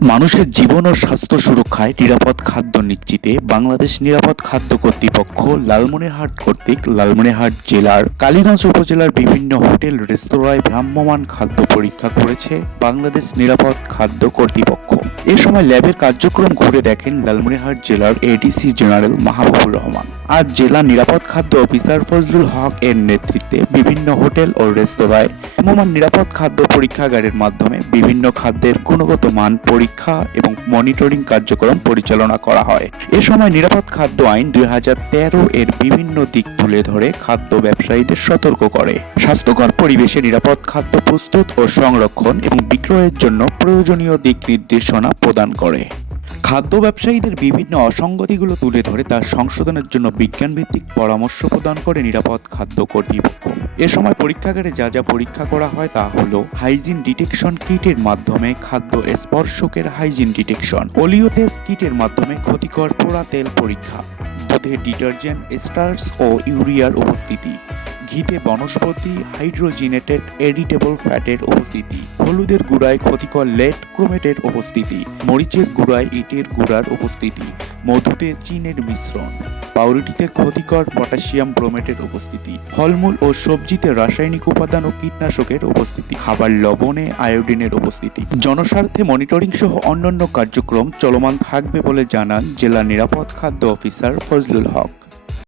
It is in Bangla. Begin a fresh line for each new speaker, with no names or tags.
মানুষের জীবন ও স্বাস্থ্য সুরক্ষায় নিরাপদ খাদ্য নিশ্চিতে বাংলাদেশ নিরাপদ খাদ্য কর্তৃপক্ষ লালমনিরহাট কর্তৃক লালমনিরহাট জেলার কালীগঞ্জ উপজেলার বিভিন্ন হোটেল, রেস্তোরাঁয় ভ্রাম্যমান খাদ্য পরীক্ষা করেছে বাংলাদেশ নিরাপদ খাদ্য কর্তৃপক্ষ। এ সময় ল্যাবের কার্যক্রম ঘুরে দেখেন লালমনিরহাট জেলার এডিসি জেনারেল মাহবুবুর রহমান। আজ জেলা নিরাপদ খাদ্য অফিসার ফজলুল হক এর নেতৃত্বে বিভিন্ন হোটেল ও রেস্তোরাঁয় ভ্রাম্যমাণ নিরাপদ খাদ্য পরীক্ষাগারের মাধ্যমে বিভিন্ন খাদ্যের গুণগত মান পরীক্ষা এবং মনিটরিং কার্যক্রম পরিচালনা করা হয়। এ সময় নিরাপদ খাদ্য আইন দুই এর বিভিন্ন দিক তুলে ধরে খাদ্য ব্যবসায়ীদের সতর্ক করে। স্বাস্থ্যকর পরিবেশে নিরাপদ খাদ্য প্রস্তুত ও সংরক্ষণ এবং বিক্রয়ের জন্য প্রয়োজনীয় দিক নির্দেশনা প্রদান করে। খাদ্য ব্যবসায়ীদের বিভিন্ন অসঙ্গতিগুলো তুলে ধরে তার সংশোধনের জন্য বিজ্ঞানভিত্তিক পরামর্শ প্রদান করে নিরাপদ খাদ্য কর্তৃপক্ষ। এ সময় পরীক্ষাগারে যা যা পরীক্ষা করা হয় তা হলো হাইজিন ডিটেকশন কিটের মাধ্যমে খাদ্য স্পর্শকের হাইজিন ডিটেকশন ওলিও টেস্ট কিটের মাধ্যমে ক্ষতিকর পোড়া তেল পরীক্ষা দুধে ডিটারজেন্ট স্টার্স ও ইউরিয়ার উপস্থিতি, ঘিতে বনস্পতি, হাইড্রোজিনেটেড এডিটেবল ফ্যাটের উপস্থিতি, হলুদের গুঁড়ায় ক্ষতিকর লেট ক্রোমেটের উপস্থিতি, মরিচের গুঁড়ায় ইটের গুঁড়ার উপস্থিতি, মধুতে চিনের মিশ্রণ। পাউরুটিতে ক্ষতিকর পটাশিয়াম ব্রোমেটের উপস্থিতি, ফলমূল ও সবজিতে রাসায়নিক উপাদান ও কীটনাশকের উপস্থিতি, খাবার লবণে আয়োডিনের উপস্থিতি। জনস্বার্থে মনিটরিং সহ অন্যান্য কার্যক্রম চলমান থাকবে বলে জানান জেলা নিরাপদ খাদ্য অফিসার ফজলুল হক।